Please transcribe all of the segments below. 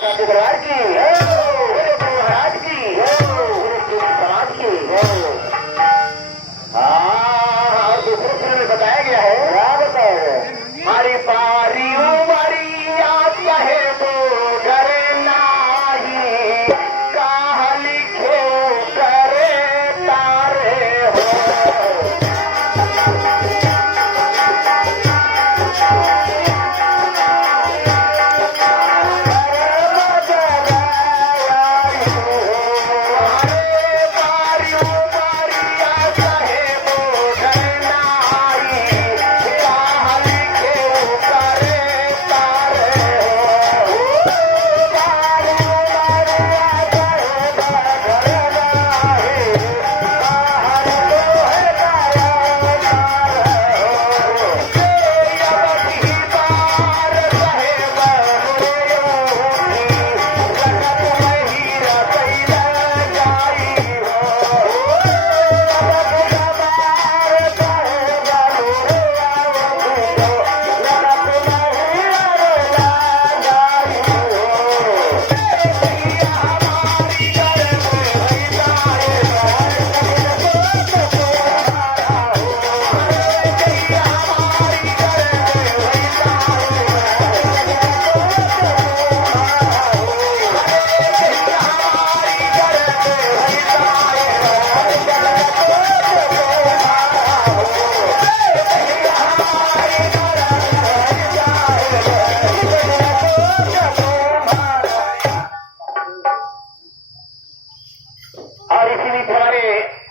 दरबार की महाराज की समाज की। हाँ, दूसरे सूत्र में बताया गया है। क्या बताया गया? हमारी पारी उमरी आप कहे तो करे नाही, कहा लिखे करे तारे हो।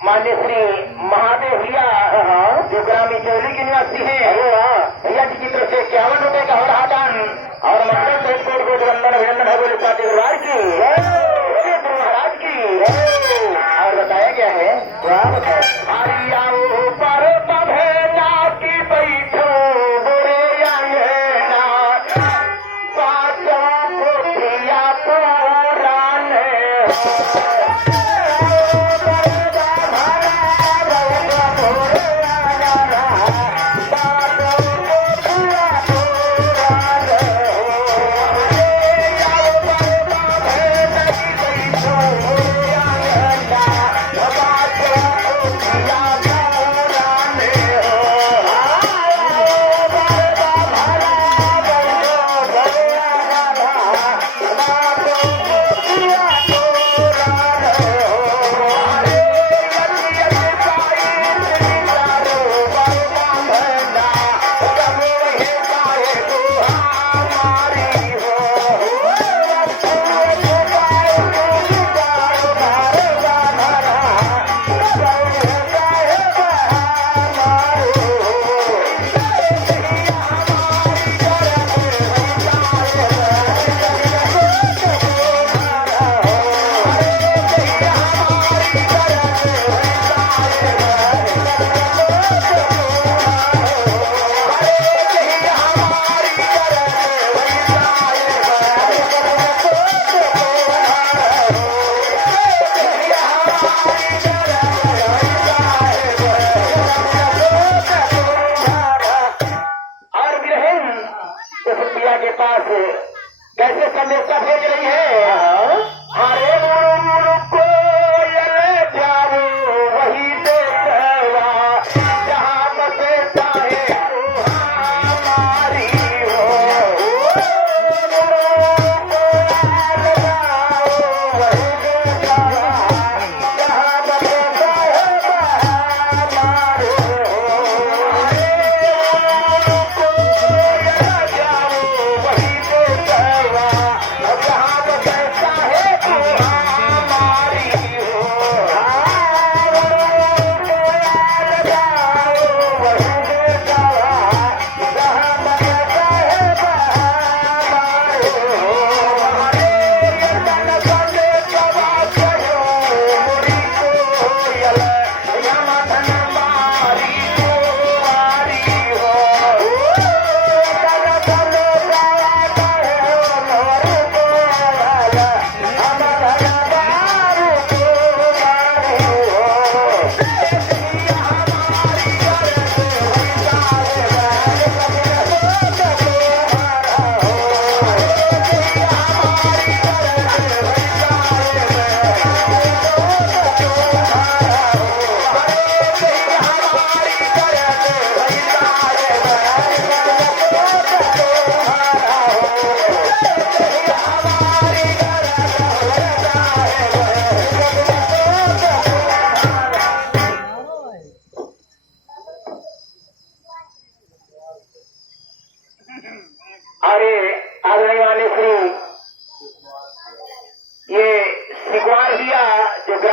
मान्य श्री महादेव भैया जो ग्रामीण चौली के निवासी है, भैया जी की तरफ से 51 रुपए का हो रहा दान और मंडल सहित कोट कोट वंदन अभिनंदन है बोले साथी दरबार की महाराज की। और बताया गया है क्या बताया पर पभेना की बैठो बुरे अंगना पाचों कोठिया पुरान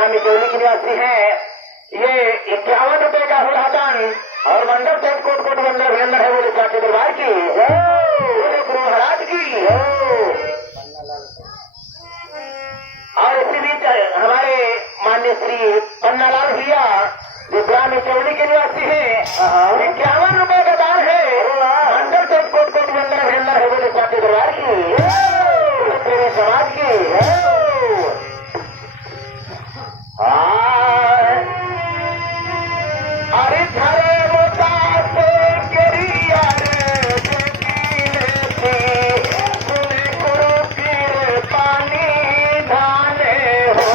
ग्राम चौली के निवासी हैं। ये 51 रुपए का हो रहा दान और मंडप सेठ कोट कोट बंदर अभिनंदन है बोले साचे दरबार की, बोले गुरु महाराज की। और इसी बीच हमारे मान्य श्री पन्नालाल भैया जो ग्राम चौली के निवासी हैं, 51 रुपए का दान है, मंडप सेठ कोट कोट बंदर अभिनंदन है बोले साचे दरबार की, प्रेमी समाज की। अरे धरे मोटा से करिया सुने गुरु पीर पानी धाने हो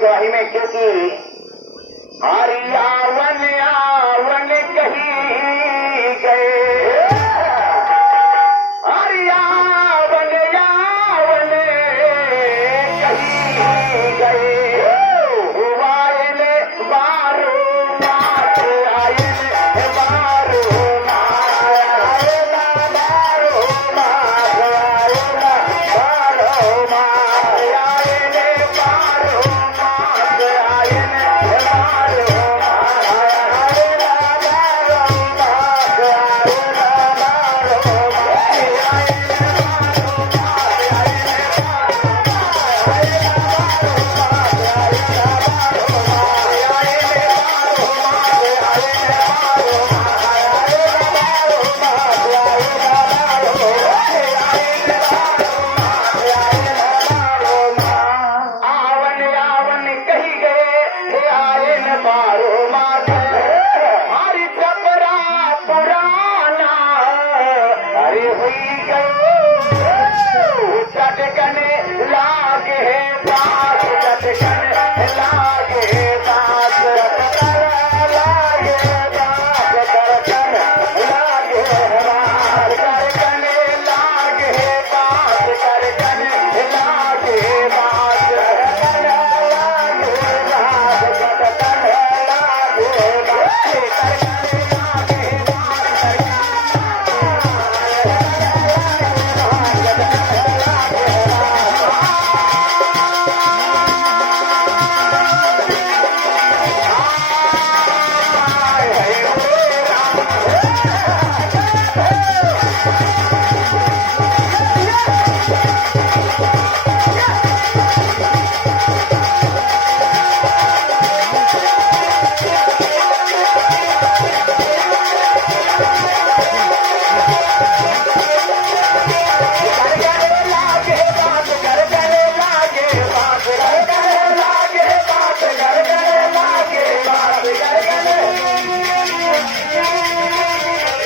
गवाही में, क्योंकि आवन आवन कही गए, आवन आवन कही गए, आयल बारो मात आयल बारो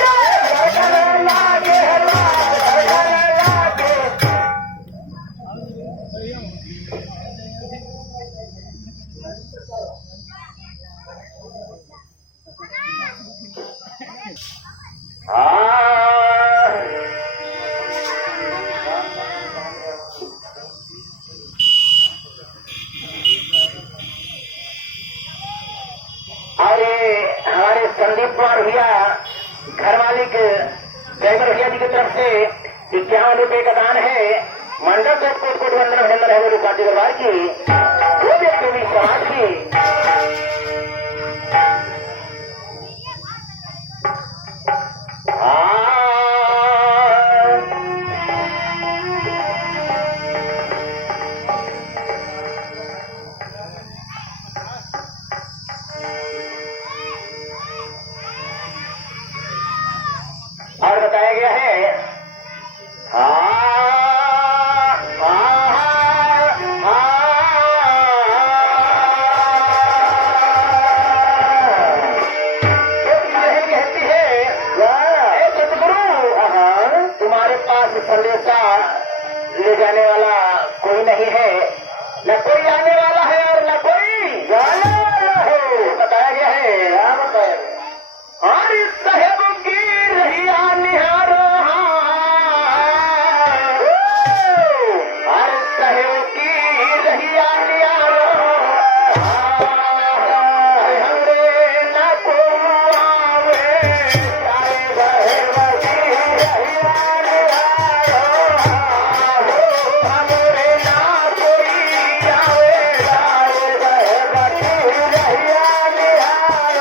अरे हमारे संदीप कुमार भैया घर मालिक ड्राइवर भैया जी की तरफ से 51 रुपए का दान है। मंडल से कोट कोट वंदन अभिनंदन है बोले शादी दरबार की वो व्यक्ति भी समाज की। और बताया गया है कहती है सतगुरु तुम्हारे पास संदेशा ले जाने वाला कोई नहीं है, न कोई आने वाला है और न कोई जाने वाला है। बताया गया है क्या बताया गया और इस साहेब की रहिया निहारो हर साहेब की रहिया निहारो हमरे न को आवे जाए साहेब की रहिया निहारो हमरे ना कोई आवे जाए साहेब की रहिया निहारो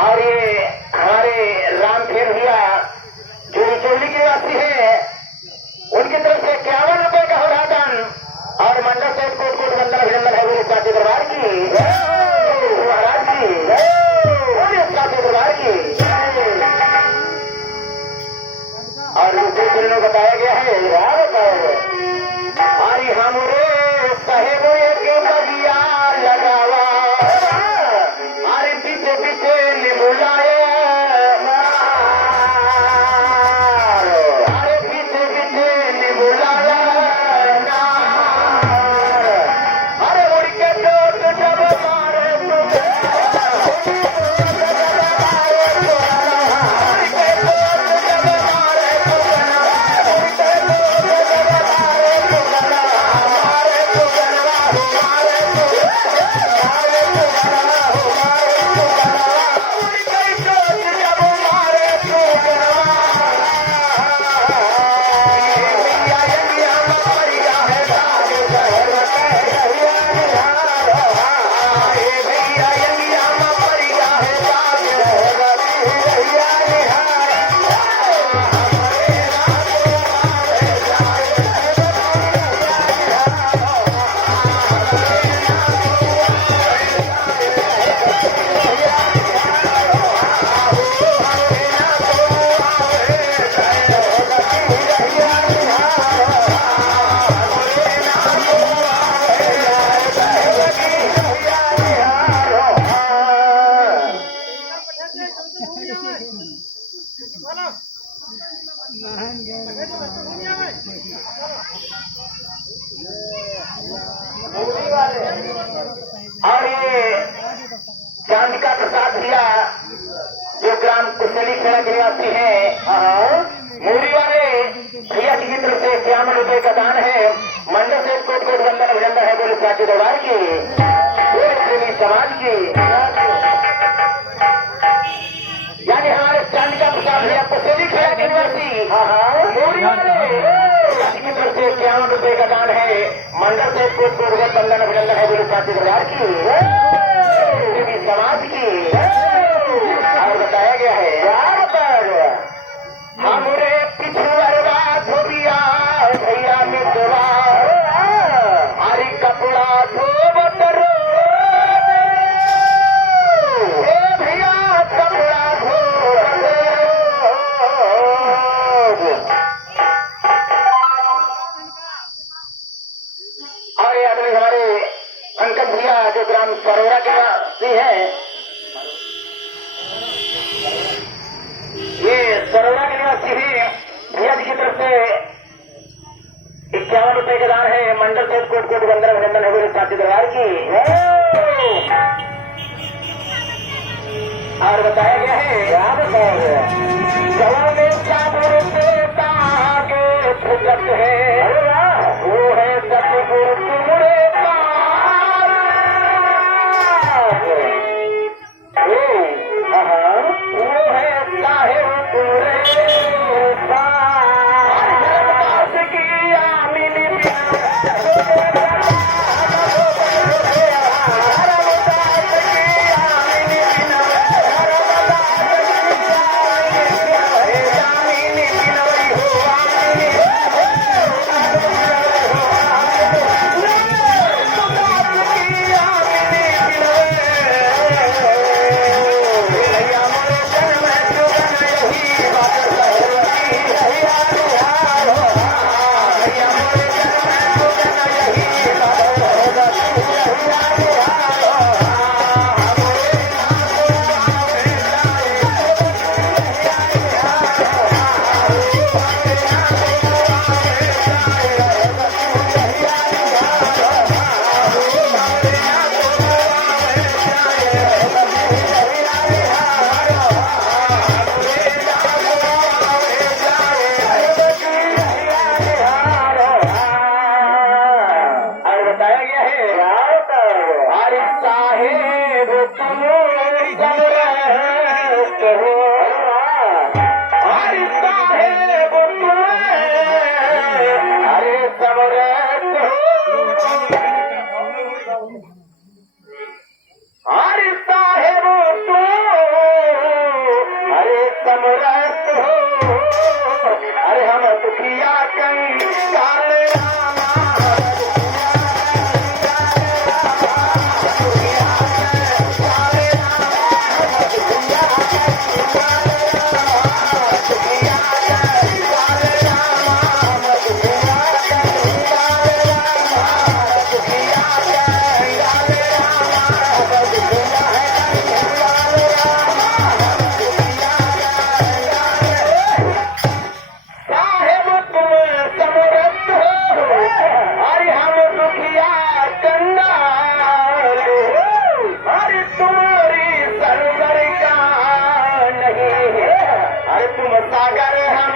और ये हमारे रामखेर भैया जो चोली के वासी है उनकी तरफ से 51 रुपए का हो रहा दान और मंडल से कोट कोट वंदन अभिनंदन है बोले साथी दरबार की महाराज की बोले साथी दरबार की। और ये चांद का प्रसाद दिया जो ग्राम कुशली खेड़ा के निवासी है मूरी वाले भैया जी की तरफ से 51 रुपए का दान है। मंडल से कोट कोट वंदन अभिनंदन है बोले साथी दरबार की पूरे प्रेमी समाज की। यानी हमारे चांद का प्रसाद भैया कुशली खेड़ा के निवासी मूरी वाले भैया जी की तरफ से 51 रुपए का दान है। मंडल से कोट कोट वंदन अभिनंदन है बोले साथी दरबार की प्रेमी समाज की। और बताया गया है यार पर हमरे पिछुआ धोबिया भैया मित्रवा हरी कपड़ा धोबत रो भैया कपड़ा धोबत और ये अगले हमारे अंकल भैया जो ग्राम सरोरा के निवासी है ये सरोरा के निवासी है भैया जी की तरफ से 51 रुपए का दान है। मंडल से कोट कोट वंदन अभिनंदन है बोले साथी दरबार की। और बताया गया है क्या बताया गया जवा में चाबुर देता आगे फुकत है वो है सतगुरु तुमरे वो है साहेब तुमरे अरे हम दुखिया कहीं काले सागर हम